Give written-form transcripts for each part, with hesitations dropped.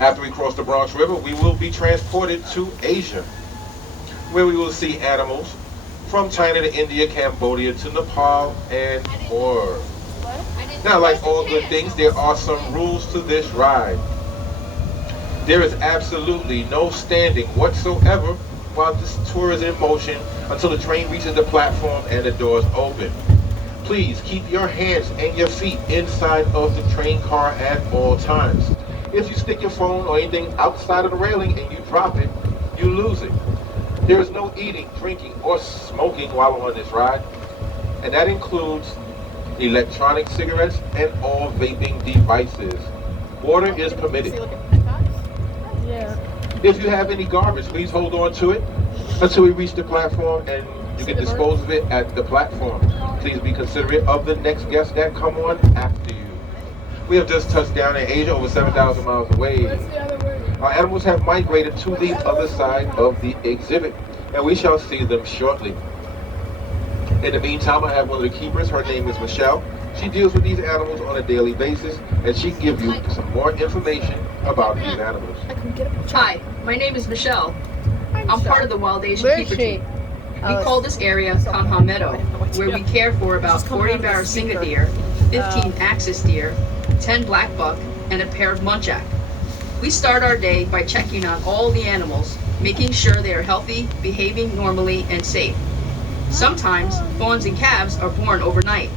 After we cross the Bronx River, we will be transported to Asia, where we will see animals from China to India, Cambodia to Nepal, and more. Now, like all good things, there are some rules to this ride. There is absolutely no standing whatsoever while this tour is in motion until the train reaches the platform and the doors open. Please keep your hands and your feet inside of the train car at all times. If you stick your phone or anything outside of the railing and you drop it, you lose it. There is no eating, drinking, or smoking while on this ride, and that includes electronic cigarettes and all vaping devices. Water is permitted. Yeah. If you have any garbage, please hold on to it until we reach the platform and you can dispose of it at the platform. Please be considerate of the next guests that come on after you. We have just touched down in Asia, over 7,000 miles away. Our animals have migrated to the other side of the exhibit, and we shall see them shortly. In the meantime, I have one of the keepers. Her name is Michelle. She deals with these animals on a daily basis, and she can give you some more information about these animals. Hi, my name is Michelle. I'm part of the Wild Asian Keeper team. We call this area Kamha Meadow, where we care for about 40 Barrasinga deer, 15 axis deer, 10 black buck, and a pair of muntjac. We start our day by checking on all the animals, making sure they are healthy, behaving normally, and safe. Sometimes fawns and calves are born overnight.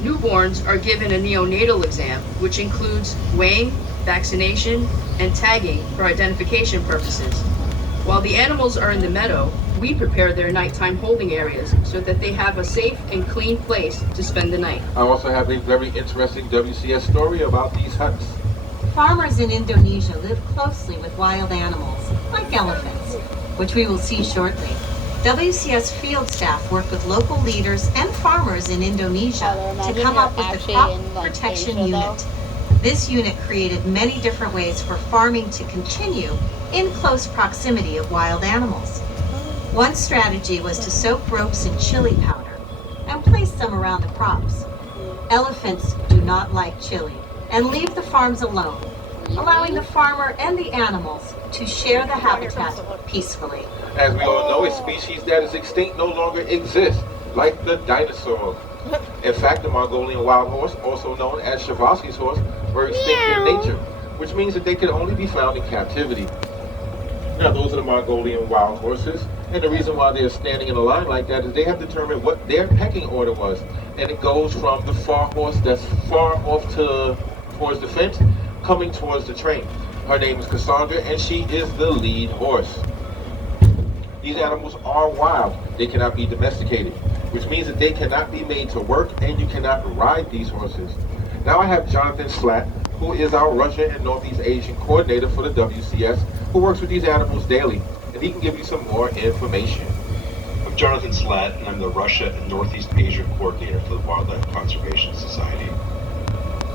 Newborns are given a neonatal exam, which includes weighing, vaccination, and tagging for identification purposes. While the animals are in the meadow, we prepare their nighttime holding areas so that they have a safe and clean place to spend the night. I also have a very interesting WCS story about these huts. Farmers in Indonesia live closely with wild animals, like elephants, which we will see shortly. WCS field staff work with local leaders and farmers in Indonesia to come up with the Crop Protection Unit. This unit created many different ways for farming to continue in close proximity of wild animals. One strategy was to soak ropes in chili powder and place them around the crops. Elephants do not like chili and leave the farms alone, allowing the farmer and the animals to share the habitat peacefully. As we all know, a species that is extinct no longer exists, like the dinosaur. In fact, the Mongolian wild horse, also known as Przewalski's horse, were extinct in nature, which means that they could only be found in captivity. Now, those are the Mongolian wild horses, and the reason why they're standing in a line like that is they have determined what their pecking order was, and it goes from the far horse that's far off towards the fence, coming towards the train. Her name is Cassandra, and she is the lead horse. These animals are wild. They cannot be domesticated, which means that they cannot be made to work, and you cannot ride these horses. Now I have Jonathan Slatt, who is our Russia and Northeast Asian coordinator for the WCS, who works with these animals daily, and he can give you some more information. I'm Jonathan Slatt, and I'm the Russia and Northeast Asia coordinator for the Wildlife Conservation Society.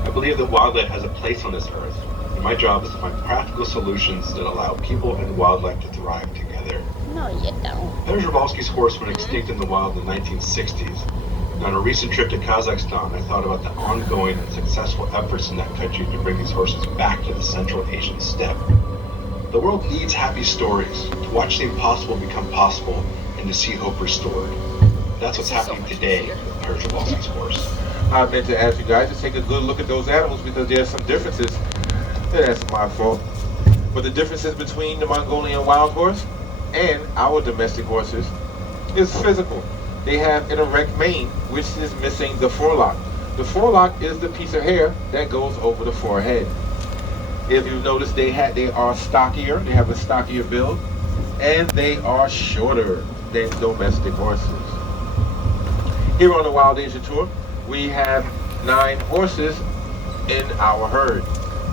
I believe that wildlife has a place on this earth, and my job is to find practical solutions that allow people and wildlife to thrive together. No, you don't. Peter Przewalski's horse went extinct in the wild in the 1960s. And on a recent trip to Kazakhstan, I thought about the ongoing and successful efforts in that country to bring these horses back to the Central Asian steppe. The world needs happy stories, to watch the impossible become possible, and to see hope restored. That's what's happening today with Peter Przewalski's horse. I meant to ask you guys to take a good look at those animals because there's some differences. That's my fault. But the differences between the Mongolian wild horse and our domestic horses is physical. They have an erect mane, which is missing the forelock. The forelock is the piece of hair that goes over the forehead. If you notice, they are stockier, they have a stockier build, and they are shorter than domestic horses. Here on the Wild Asia Tour, we have 9 horses in our herd.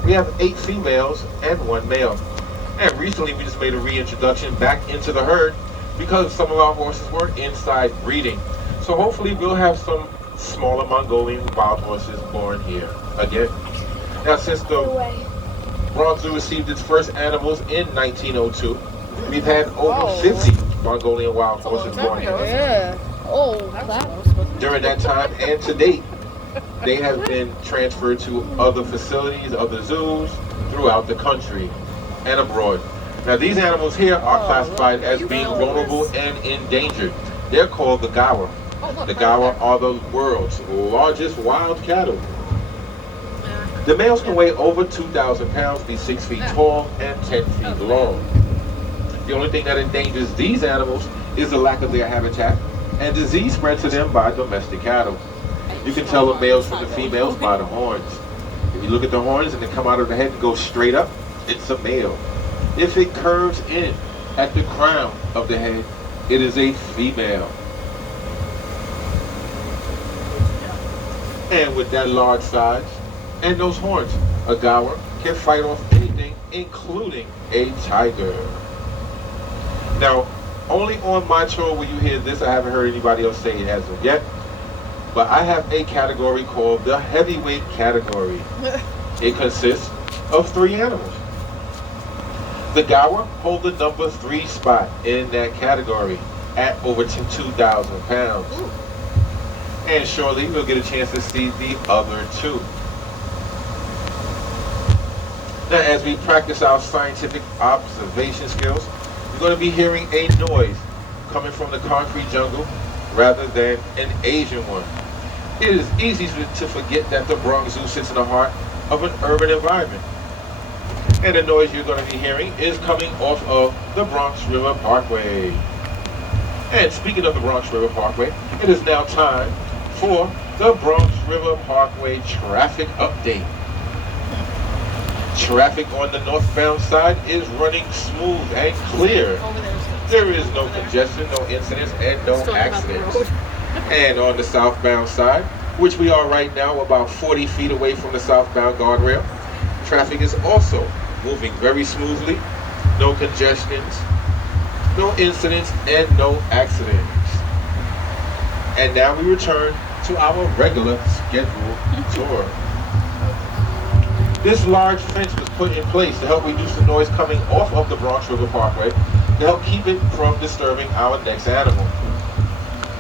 We have 8 females and 1 male. And recently we just made a reintroduction back into the herd because some of our horses were inside breeding. So hopefully we'll have some smaller Mongolian wild horses born here again. Now, since the Bronx Zoo received its first animals in 1902, we've had over 50 Mongolian wild horses born here. Yeah. Oh, that. During that time and to date, they have been transferred to other facilities, other zoos throughout the country. and abroad. Now these animals here are classified as being vulnerable and endangered. They're called the gaur. The gaur are the world's largest wild cattle. The males can weigh over 2,000 pounds, be 6 feet tall, and 10 feet long. The only thing that endangers these animals is the lack of their habitat and disease spread to them by domestic cattle. You can tell the males from the females by the horns. If you look at the horns and they come out of the head and go straight up, it's a male. If it curves in at the crown of the head, it is a female. And with that large size and those horns, a gaur can fight off anything, including a tiger. Now, only on my show will you hear this. I haven't heard anybody else say it as of yet. But I have a category called the heavyweight category. It consists of 3 animals. The gaur hold the number 3 spot in that category at over 2,000 pounds. And shortly we'll get a chance to see the other 2. Now as we practice our scientific observation skills, you're going to be hearing a noise coming from the concrete jungle rather than an Asian one. It is easy to forget that the Bronx Zoo sits in the heart of an urban environment. And the noise you're going to be hearing is coming off of the Bronx River Parkway. And speaking of the Bronx River Parkway, it is now time for the Bronx River Parkway traffic update. Traffic on the northbound side is running smooth and clear. There is no congestion, no incidents, and no accidents. And on the southbound side, which we are right now about 40 feet away from the southbound guardrail, traffic is also moving very smoothly. No congestions, no incidents, and no accidents. And now we return to our regular scheduled tour. This large fence was put in place to help reduce the noise coming off of the Bronx River Parkway to help keep it from disturbing our next animal.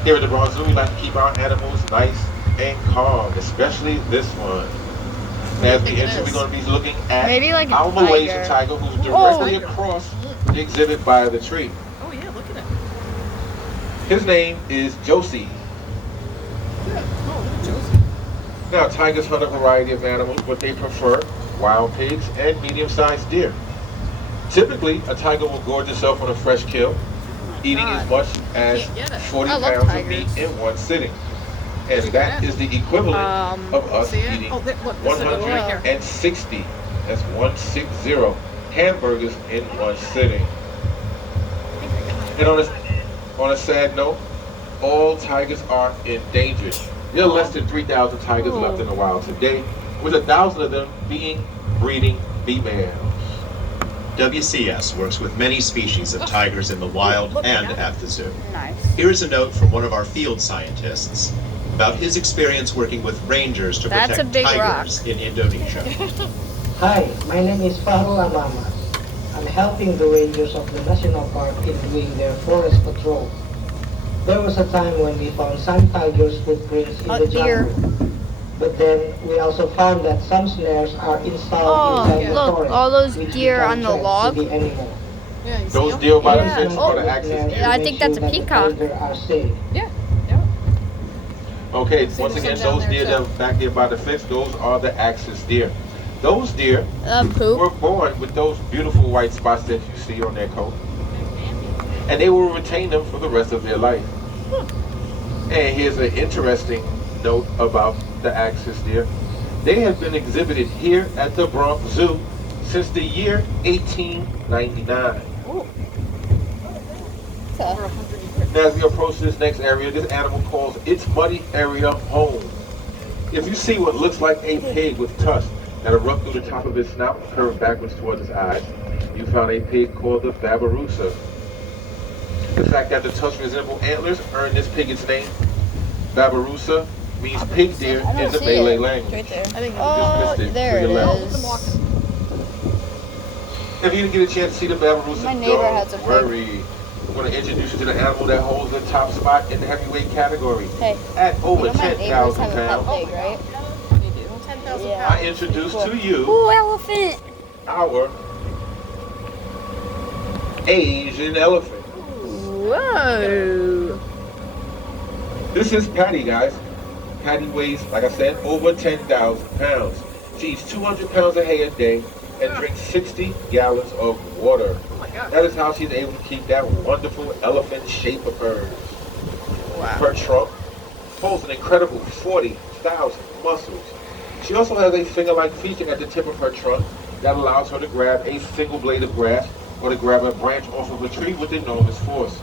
Here at the Bronx Zoo, we like to keep our animals nice and calm, especially this one. As we enter, we're going to be looking at like our Malaysian tiger, who's directly across the exhibit by the tree. Oh yeah, look at it. His name is Josie. Oh, look at Josie. Now, tigers hunt a variety of animals, but they prefer wild pigs and medium-sized deer. Typically, a tiger will gorge itself on a fresh kill, eating as much as 40 pounds of meat in one sitting. And that is the equivalent of us eating 160, that's 160 hamburgers in one sitting. And on a sad note, all tigers are endangered. There are less than 3,000 tigers left in the wild today, with 1,000 of them being breeding females. WCS works with many species of tigers in the wild and at the zoo. Nice. Here is a note from one of our field scientists about his experience working with rangers to That's protect a big tigers in Indonesia. Hi, my name is Farul Amama. I'm helping the rangers of the national park in doing their forest patrol. There was a time when we found some tigers' footprints in the jungle. But then we also found that some snares are installed inside the look, forest, all those which deer become on the threats log. to the animal. Yeah, you see Those them? deer by the Yeah. fence are the axis Snares deer. I to think make that's a sure that the peacock. tiger are safe. Yeah. Okay, See once there's again, some down those there, deer too. that are back there by the fence, those are the axis deer. Those deer Poop. were born with those beautiful white spots that you see on their coat. And they will retain them for the rest of their life. And here's an interesting note about the axis deer. They have been exhibited here at the Bronx Zoo since the year 1899. Over 100 years. Now, as we approach this next area, this animal calls its muddy area home. If you see what looks like a pig with tusks that erupt through the top of his snout, curved backwards towards his eyes, you found a pig called the babirusa. The fact that the tusks resemble antlers earned this pig its name. Babirusa means pig deer in the Malay language. Right there. I think Oh, Just missed it. there it To your left. is. If you didn't get a chance to see the babirusa, My neighbor has a don't pig. worry. I'm going to introduce you to the animal that holds the top spot in the heavyweight category. Hey, At over you know my neighbors 10,000 have a pet pounds, pig, right? they do. 10,000 Yeah. I introduce to you Ooh, elephant! our Asian elephant. Whoa. This is Patty, guys. Patty weighs, like I said, over 10,000 pounds. She eats 200 pounds of hay a day and drinks 60 gallons of water. Oh my god. That is how she's able to keep that wonderful elephant shape of hers. Wow. Her trunk holds an incredible 40,000 muscles. She also has a finger-like feature at the tip of her trunk that allows her to grab a single blade of grass or to grab a branch off of a tree with enormous force.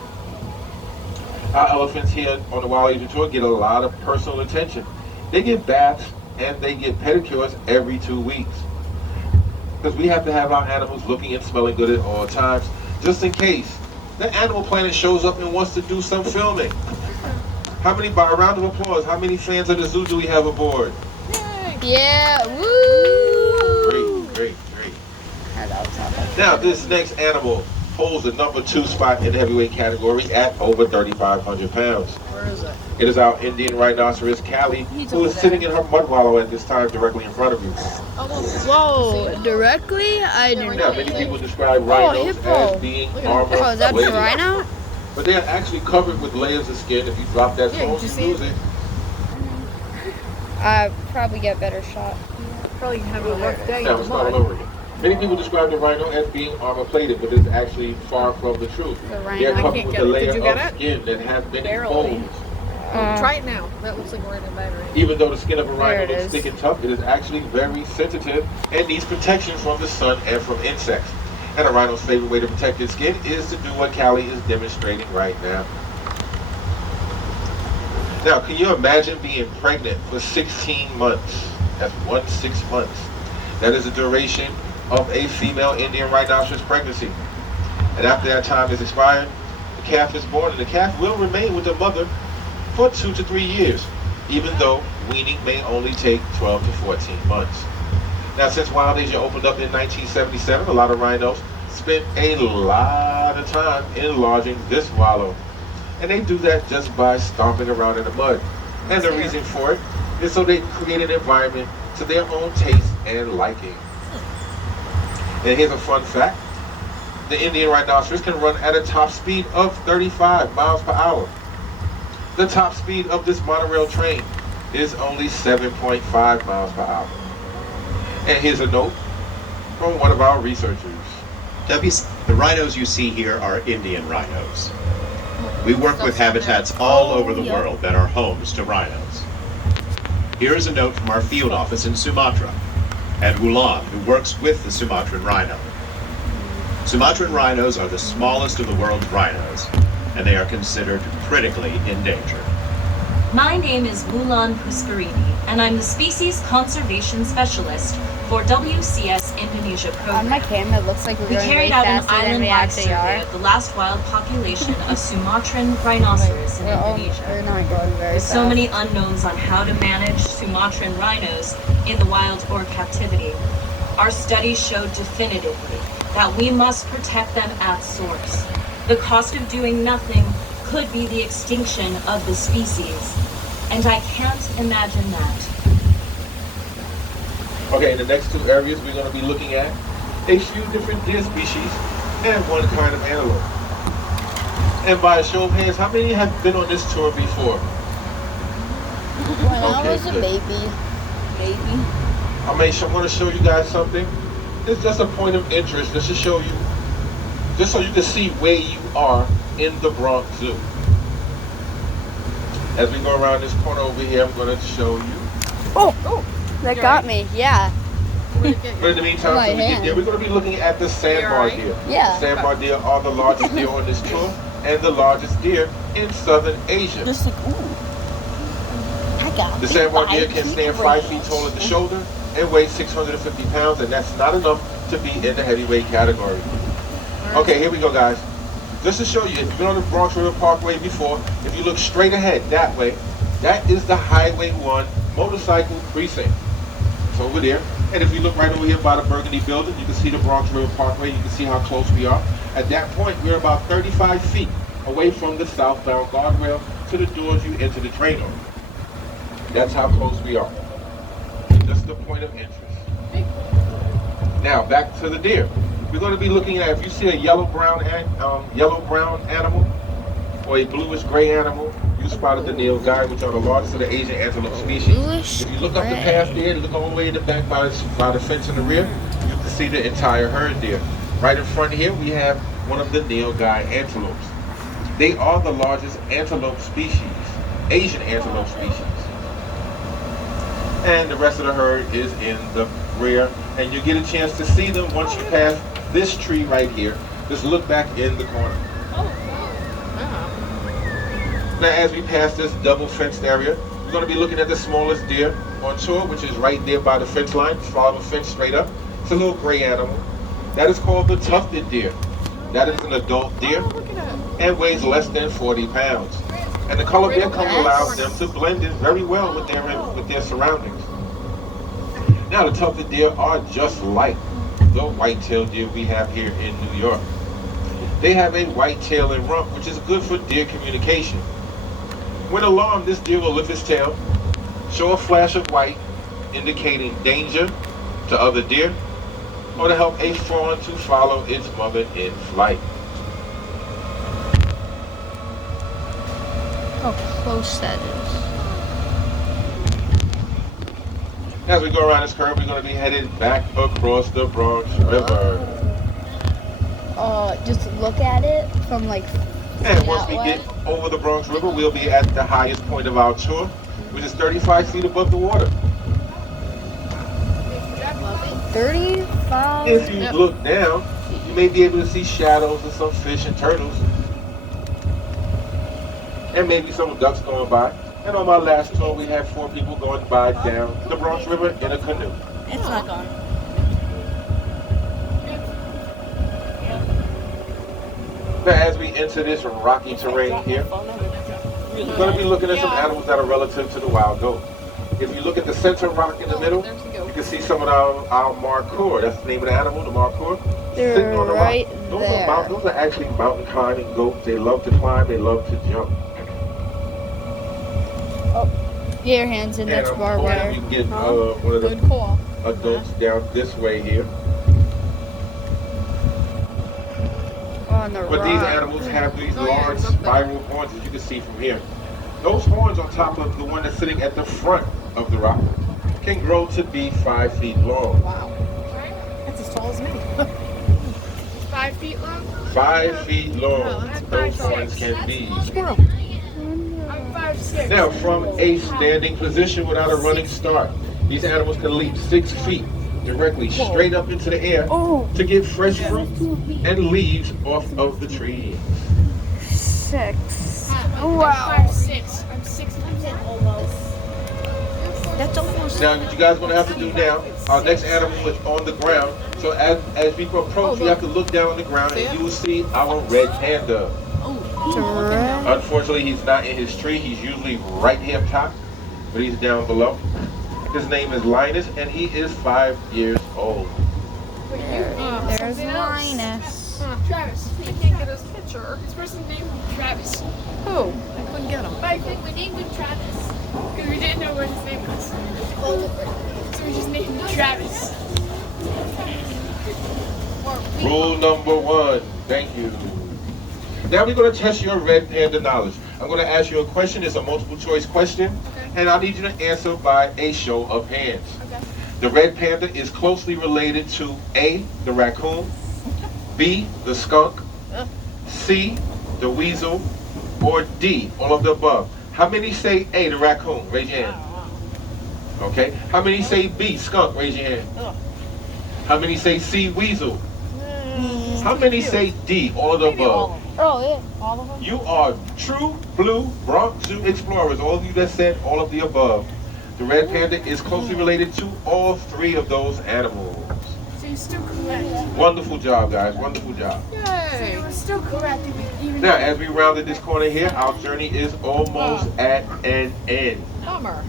Our elephants here on the Wild Asian Tour get a lot of personal attention. They get baths and they get pedicures every 2 weeks. Because we have to have our animals looking and smelling good at all times, just in case the Animal Planet shows up and wants to do some filming. How many, by a round of applause, how many fans of the zoo do we have aboard? Yeah. Woo. Great. Now, this next animal holds the number 2 spot in the heavyweight category at over 3,500 pounds. Where is it? It is our Indian rhinoceros, Callie, who is sitting in her mud wallow at this time directly in front of you. Whoa. Directly? I do Now, not. many people describe rhinos hippo. as being armor Oh, is that a plated, rhino? but they are actually covered with layers of skin. If you drop that Yeah, phone, did you you see lose it? it. I probably get better shot. Probably having a rough day in Now, the let's start all mud. over again. Many people describe the rhino as being armor plated, but it's actually far from the truth. The rhino. They are I covered can't with get a it. layer Did you get of it? skin that has many Barely. folds. Try it now. That looks like we're in a battery. Even though the skin of a There rhino it looks is. thick and tough, it is actually very sensitive and needs protection from the sun and from insects. And a rhino's favorite way to protect its skin is to do what Callie is demonstrating right now. Now, can you imagine being pregnant for 16 months? That's 6 months. That is the duration of a female Indian rhinoceros pregnancy. And after that time is expired, the calf is born, and the calf will remain with the mother for 2 to 3 years, even though weaning may only take 12 to 14 months. Now, since Wild Asia opened up in 1977, a lot of rhinos spent a lot of time enlarging this wallow. And they do that just by stomping around in the mud. And the reason for it is so they create an environment to their own taste and liking. And here's a fun fact. The Indian rhinoceros can run at a top speed of 35 miles per hour. The top speed of this monorail train is only 7.5 miles per hour. And here's a note from one of our researchers. The rhinos you see here are Indian rhinos. We work with habitats all over the world that are homes to rhinos. Here is a note from our field office in Sumatra, Ed Wulan, who works with the Sumatran rhino. Sumatran rhinos are the smallest of the world's rhinos, and they are considered critically endangered. My name is Wulan Pusparini, and I'm the Species Conservation Specialist for WCS Indonesia On program. my camera, it looks like we're We going way carried out an faster than we island-wide actually survey are. of the last wild population of Sumatran rhinoceros in We're Indonesia. not going very With fast. so many unknowns on how to manage Sumatran rhinos in the wild or captivity, our studies showed definitively that we must protect them at source. The cost of doing nothing could be the extinction of the species, and I can't imagine that. Okay, in the next 2 areas, we're going to be looking at a few different deer species and one kind of antelope. And by a show of hands, how many have been on this tour before? When I Okay, was a good. baby. I want to show you guys something. It's just a point of interest, just to show you, just so you can see where you are in the Bronx Zoo. As we go around this corner over here, I'm going to show you. Oh, that got me. Yeah. But in the meantime, My so we get hand. there, we're going to be looking at the sandbar deer. Yeah. Sandbar deer are the largest deer on this tour and the largest deer in Southern Asia. Just like, ooh. I got The big sandbar deer by can big stand 5 feet branch. tall at the shoulder and weigh 650 pounds, and that's not enough to be in the heavyweight category. Okay, here we go, guys. Just to show you, if you've been on the Bronx River Parkway before, if you look straight ahead that way, that is the Highway 1 motorcycle precinct. It's over there. And if you look right over here by the Burgundy building, you can see the Bronx River Parkway. You can see how close we are. At that point, we're about 35 feet away from the southbound guardrail to the doors you enter the train on. That's how close we are. Just a point of interest. Now back to the deer. We're going to be looking at, if you see a yellow-brown animal or a bluish-gray animal, you spotted the nilgai, which are the largest of the Asian antelope species. If you look up the path there, look all the way in the back by the fence in the rear, you can see the entire herd there. Right in front here, we have one of the nilgai antelopes. They are the largest antelope species, Asian antelope species. And the rest of the herd is in the rear, and you get a chance to see them once you pass this tree right here. Just look back in the corner. Now as we pass this double fenced area, we're going to be looking at the smallest deer on tour, which is right there by the fence line. Follow the fence straight up. It's a little gray animal. That is called the tufted deer. That is an adult deer and weighs less than 40 pounds. And the color their color allows them to blend in very well with their surroundings. Now the tufted deer are just like the white-tailed deer we have here in New York. They have a white tail and rump, which is good for deer communication. When alarmed, this deer will lift its tail, show a flash of white, indicating danger to other deer, or to help a fawn to follow its mother in flight. How close that is. As we go around this curve, we're going to be headed back across the Bronx River. Just look at it from like. And once we get over the Bronx River, we'll be at the highest point of our tour, which is 35 feet above the water. 35? If you look down, you may be able to see shadows of some fish and turtles. And maybe some ducks going by. And on my last tour, we had 4 people going by down the Bronx River in a canoe. It's not gone. Now, as we enter this rocky terrain here, we're going to be looking at some animals that are relative to the wild goat. If you look at the center rock in the middle, you can see some of our markhor. That's the name of the animal, the markhor. Sitting on the right rock. Those are actually mountain climbing goats. They love to climb. They love to jump. Get your hands in, that's barbed wire. You can get one of the adults down this way here. But these animals have these large spiral horns, as you can see from here. Those horns on top of the one that's sitting at the front of the rock can grow to be 5 feet long. Wow. That's as tall as me. 5 feet long? 5 feet long, those horns can be. Squirrel. I'm 5'6". Now, from a standing position without a running start, these animals can leap 6 feet directly straight up into the air to get fresh fruit and leaves off of the trees. 6. Wow. I'm 5'6". I'm 6'10" almost. That's almost. Now, what you guys are going to have to do now, our next animal is on the ground. So as we approach, we have to look down on the ground and you will see our red panda. Unfortunately, he's not in his tree. He's usually right here up top, but he's down below. His name is Linus, and he is 5 years old. There's Linus. Travis. I can't get his picture. This person's name is Travis. Who? I couldn't get him. But I think we named him Travis because we didn't know what his name was. So we just named him Travis. Rule number 1. Thank you. Now we're going to test your red panda knowledge. I'm going to ask you a question. It's a multiple choice question. And I need you to answer by a show of hands. Okay. The red panda is closely related to A, the raccoon, B, the skunk, C, the weasel, or D, all of the above. How many say A, the raccoon? Raise your hand. Okay. How many say B, skunk? Raise your hand. How many say C, weasel? How many say D, all of the above? Oh, yeah, all of them. You are true blue Bronx Zoo explorers. All of you that said all of the above. The red panda is closely related to all 3 of those animals. So you're still correct. Wonderful job, guys. Wonderful job. So you were still correct. Even Now, as we rounded this corner here, our journey is almost at an end. Bummer.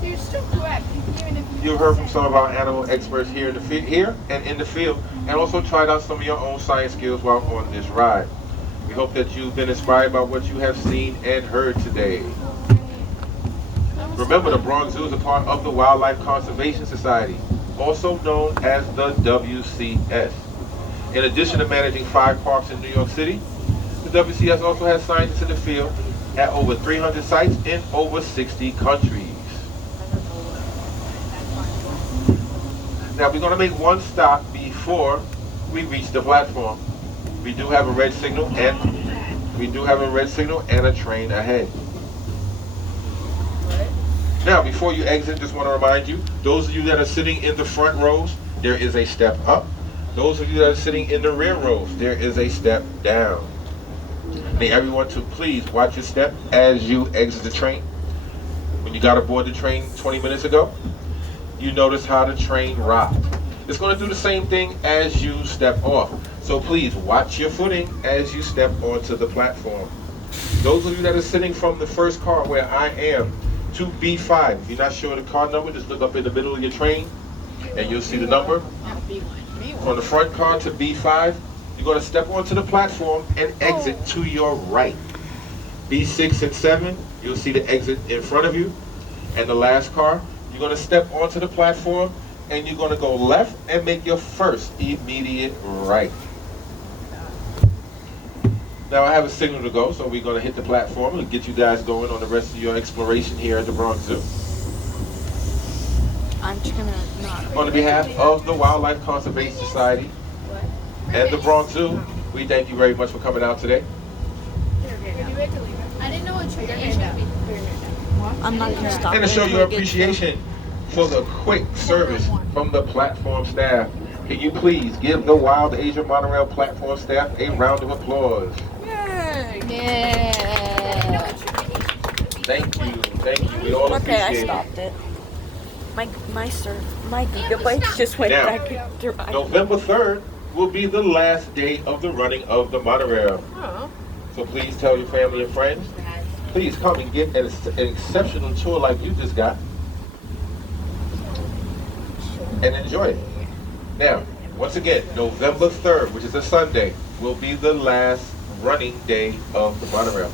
So you're still correct. Even if You heard from some of our animal experts here in the here and in the field, and also tried out some of your own science skills while on this ride. We hope that you've been inspired by what you have seen and heard today. Remember, the Bronx Zoo is a part of the Wildlife Conservation Society. also known as the WCS. In addition to managing 5 parks in New York City, the WCS also has scientists in the field at over 300 sites in over 60 countries. Now we're going to make one stop before we reach the platform. We do have a red signal and a train ahead. Now before you exit, just want to remind you, those of you that are sitting in the front rows, there is a step up. Those of you that are sitting in the rear rows, there is a step down. Need everyone to please watch your step as you exit the train. When you got aboard the train 20 minutes ago, you notice how the train rocked. It's going to do the same thing as you step off. So please watch your footing as you step onto the platform. Those of you that are sitting from the first car where I am to B5, if you're not sure the car number, just look up in the middle of your train and you'll see the number. From the front car to B5, you're going to step onto the platform and exit to your right. B6 and 7, you'll see the exit in front of you. And the last car, you're going to step onto the platform and you're going to go left and make your first immediate right. Now I have a signal to go, so we're going to hit the platform and get you guys going on the rest of your exploration here at the Bronx Zoo. I'm just gonna not. On behalf of the Wildlife Conservation Society and the Bronx Zoo, we thank you very much for coming out today. I didn't know what trigger I'm not gonna stop. And to show your appreciation for the quick service from the platform staff, can you please give the Wild Asia Monorail platform staff a round of applause? Yeah. Thank you, we all Okay, I appreciate stopped it. My gigabytes just went Now, back into November 3rd will be the last day of the running of the monorail. So please tell your family and friends, please come and get an exceptional tour like you just got and enjoy it. Now, once again, November 3rd, which is a Sunday, will be the last running day of the monorail.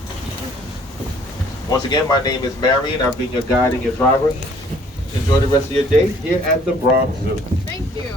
Once again, my name is Marion. I've been your guide and your driver. Enjoy the rest of your day here at the Bronx Zoo. Thank you.